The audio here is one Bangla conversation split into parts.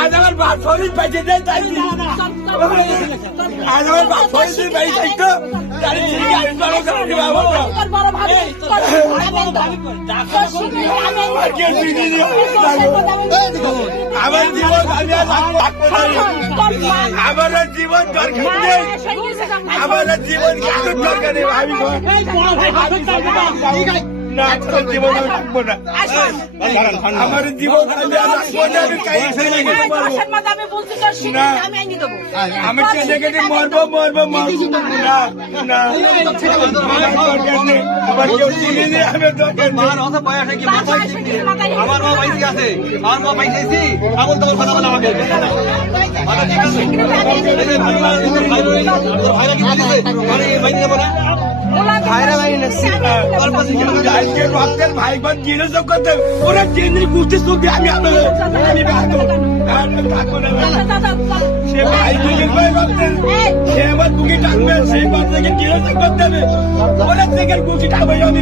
আজ আমার বাপ শরীর পাইছে যে তাই আজ আমার বাপ শরীর পাইছে তো তাহলে ঠিক আছে চলো চলো বাবা আমার জীবন আমি আর থাকবো না আমার জীবন দরকার নেই আমার জীবন দরকার নেই আমি না জীবন আমি থাকবো না আমার জীবন আমি আর রাখবো না আমি ছেলে কেটে মরবো মরবো মরবো না না দরকার নেই আমার কেউ চিনি নেই আমি দরকার নেই আমার মা পাইছি আছে আমার মা পাইছি আগুন তোমার কথা বলে আমাকে ভাই বোন জিনিস করতে ওরা কেন্দ্রে বুঝতে চলতে আমি আমি থাকবো না সে ভাই সে আমার বুকে টানবে সেই বাচ্চাকে জিনিস করতে হবে ওরা থেকে বুকে টানবে আমি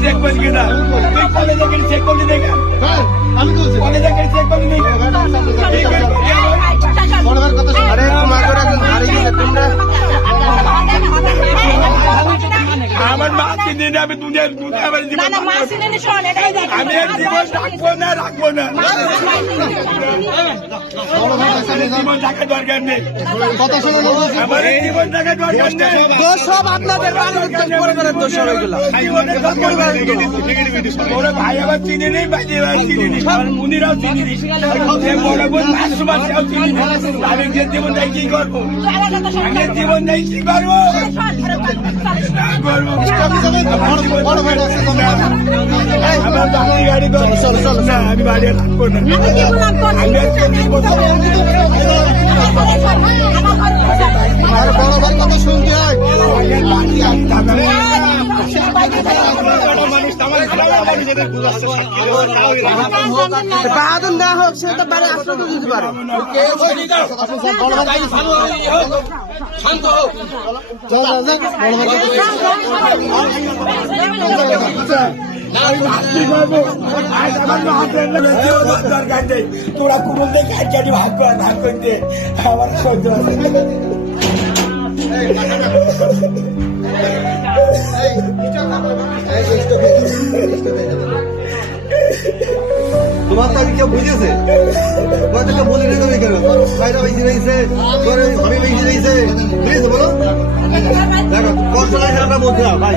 চেক করি কিনা তুই কলেজে গেলে চেক করলি দেখা কলেজে গেলে চেক করলি দেখা আরে তোমাকে একজন হারে গেছে তোমরা আমার মা কিনে আমি দুনিয়ার আমার জীবন আমি জীবন রাখবো না রাখবো না জীবন থাকা দরকার নেই আমার জীবন থাকা দরকার নেই সব আপনাদের পরিবারের দোষ হয়ে গেল ওরা ভাই আবার চিনি নেই ভাই চিনি নেই মুনিরাও চিনি নেই বড় বোন মাসুমাসেও চিনি নেই আমি যে জীবন নেই কি করবো আমি জীবন নেই কি করবো আমার বাড়ি গাড়ি না আমি বাড়ি থাকবো না বড় ভাই কথা শুনতে হয় বাহাদুর না হোক সে তো বাড়ি আসলে তো দিতে পারে শান্ত হোক দরকার নেই তোরা কুমল দেখে গাড়ি ভাগ করে ভাগ করতে আমার সহ্য আছে তোমার তো কেউ বুঝেছে তোমাদেরকে বলি না তুমি কেন ভাইরা বেশি রয়েছে আমি বেশি রয়েছে বুঝেছো বলো দেখো কষ্ট লাগে সেটা বলতে ভাই